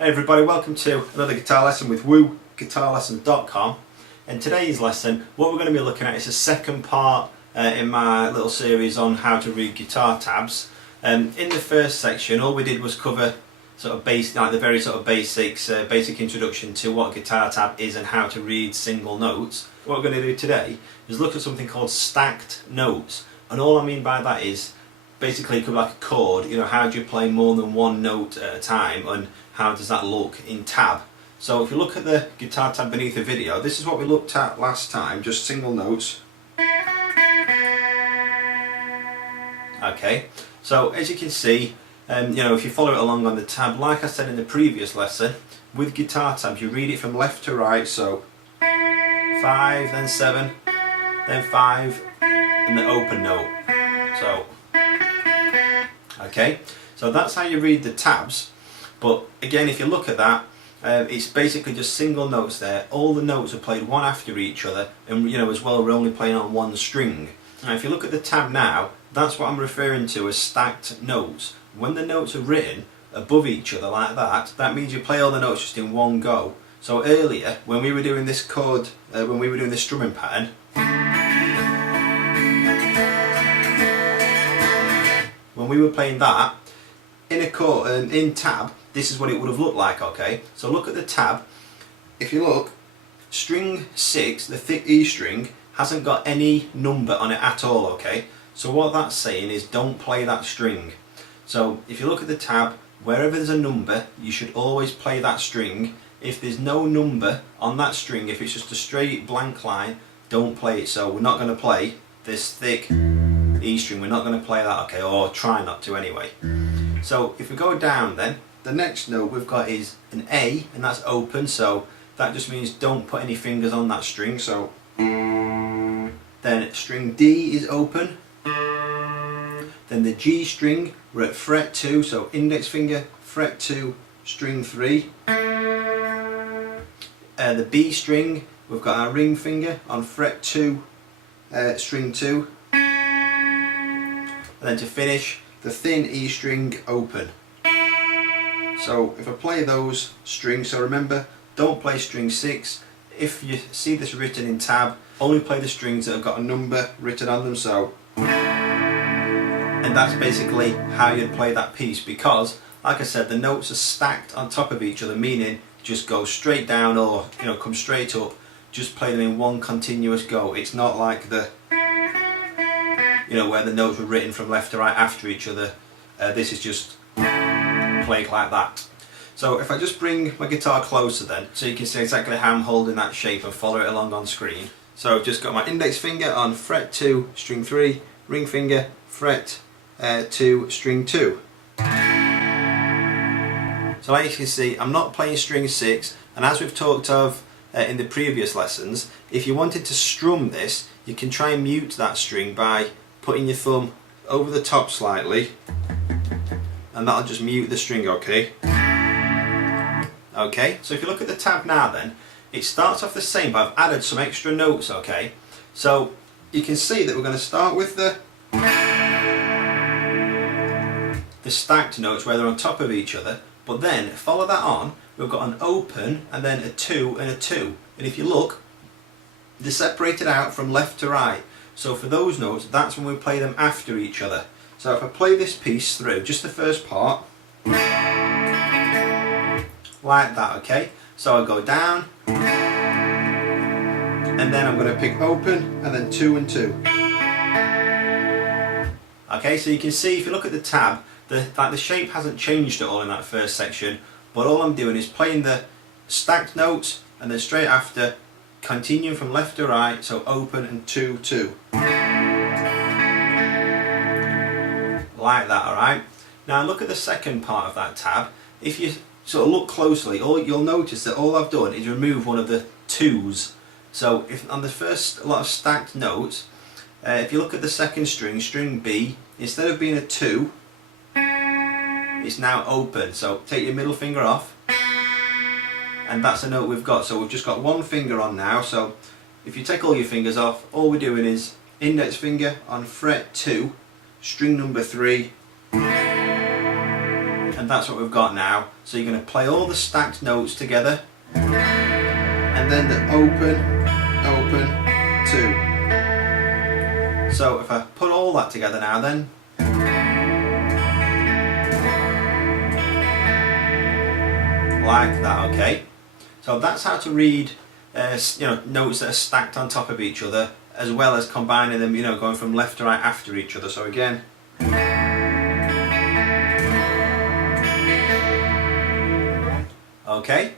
Hey everybody, welcome to another guitar lesson with wooguitarlessons.com. In today's lesson, what we're going to be looking at is the second part in my little series on how to read guitar tabs. In the first section, all we did was cover sort of the very sort of basics, basic introduction to what a guitar tab is and how to read single notes. What we're going to do today is look at something called stacked notes, and all I mean by that is basically it could be like a chord. You know, how do you play more than one note at a time, and how does that look in tab? So if you look at the guitar tab beneath the video, this is what we looked at last time, just single notes. Okay, so as you can see, you know, if you follow it along on the tab, like I said in the previous lesson, with guitar tabs you read it from left to right, so 5, then 7, then 5, and the open note. So, okay, so that's how you read the tabs. But again, if you look at that, it's basically just single notes there. All the notes are played one after each other, and you know, as well, we're only playing on one string. Now if you look at the tab now, that's what I'm referring to as stacked notes. When the notes are written above each other like that, that means you play all the notes just in one go. So earlier, when we were doing this chord, when we were doing this strumming pattern, when we were playing that in a chord, in tab, this is what it would have looked like. Okay, so look at the tab. If you look, string 6, the thick E string, hasn't got any number on it at all. Okay, so what that's saying is don't play that string. So if you look at the tab, wherever there's a number, you should always play that string. If there's no number on that string, if it's just a straight blank line, don't play it. So we're not going to play this thick E string, we're not going to play that, okay, or try not to anyway. So if we go down then, the next note we've got is an A, and that's open, so that just means don't put any fingers on that string. So then string D is open. Then the G string, we're at fret 2, so index finger, fret 2, string 3. The B string, we've got our ring finger on fret 2, string 2. And then to finish, the thin E string open. So if I play those strings, so remember, don't play string 6. If you see this written in tab, only play the strings that have got a number written on them. So, and that's basically how you'd play that piece, because like I said, the notes are stacked on top of each other, meaning just go straight down, or you know, come straight up, just play them in one continuous go. It's not like the, you know, where the notes were written from left to right after each other. This is just played like that. So if I just bring my guitar closer then, so you can see exactly how I'm holding that shape and follow it along on screen. So I've just got my index finger on fret 2, string 3, ring finger, fret 2, string 2. So like you can see, I'm not playing string 6, and as we've talked of in the previous lessons, if you wanted to strum this, you can try and mute that string by putting your thumb over the top slightly, and that'll just mute the string. Okay. Okay, so if you look at the tab now then, it starts off the same, but I've added some extra notes. Okay, so you can see that we're going to start with the stacked notes where they're on top of each other, but then follow that on, we've got an open and then a 2 and a 2, and if you look, they're separated out from left to right. So for those notes, that's when we play them after each other. So if I play this piece through, just the first part, like that. Okay, so I'll go down, and then I'm going to pick open and then 2 and 2. Okay, so you can see if you look at the tab, the shape hasn't changed at all in that first section, but all I'm doing is playing the stacked notes and then straight after continuing from left to right, so open and 2, 2. Like that. Alright, now look at the second part of that tab. If you sort of look closely, you'll notice that all I've done is remove one of the 2's. So if on the first lot of stacked notes, if you look at the second string, string B, instead of being a 2, it's now open. So take your middle finger off, and that's the note we've got. So we've just got one finger on now. So if you take all your fingers off, all we're doing is index finger on fret 2, string number 3, and And that's what we've got now. So you're going to play all the stacked notes together, and then the open, open, 2. So if I put all that together now then, like that, okay? So that's how to read notes that are stacked on top of each other, as well as combining them, going from left to right after each other. So again, okay,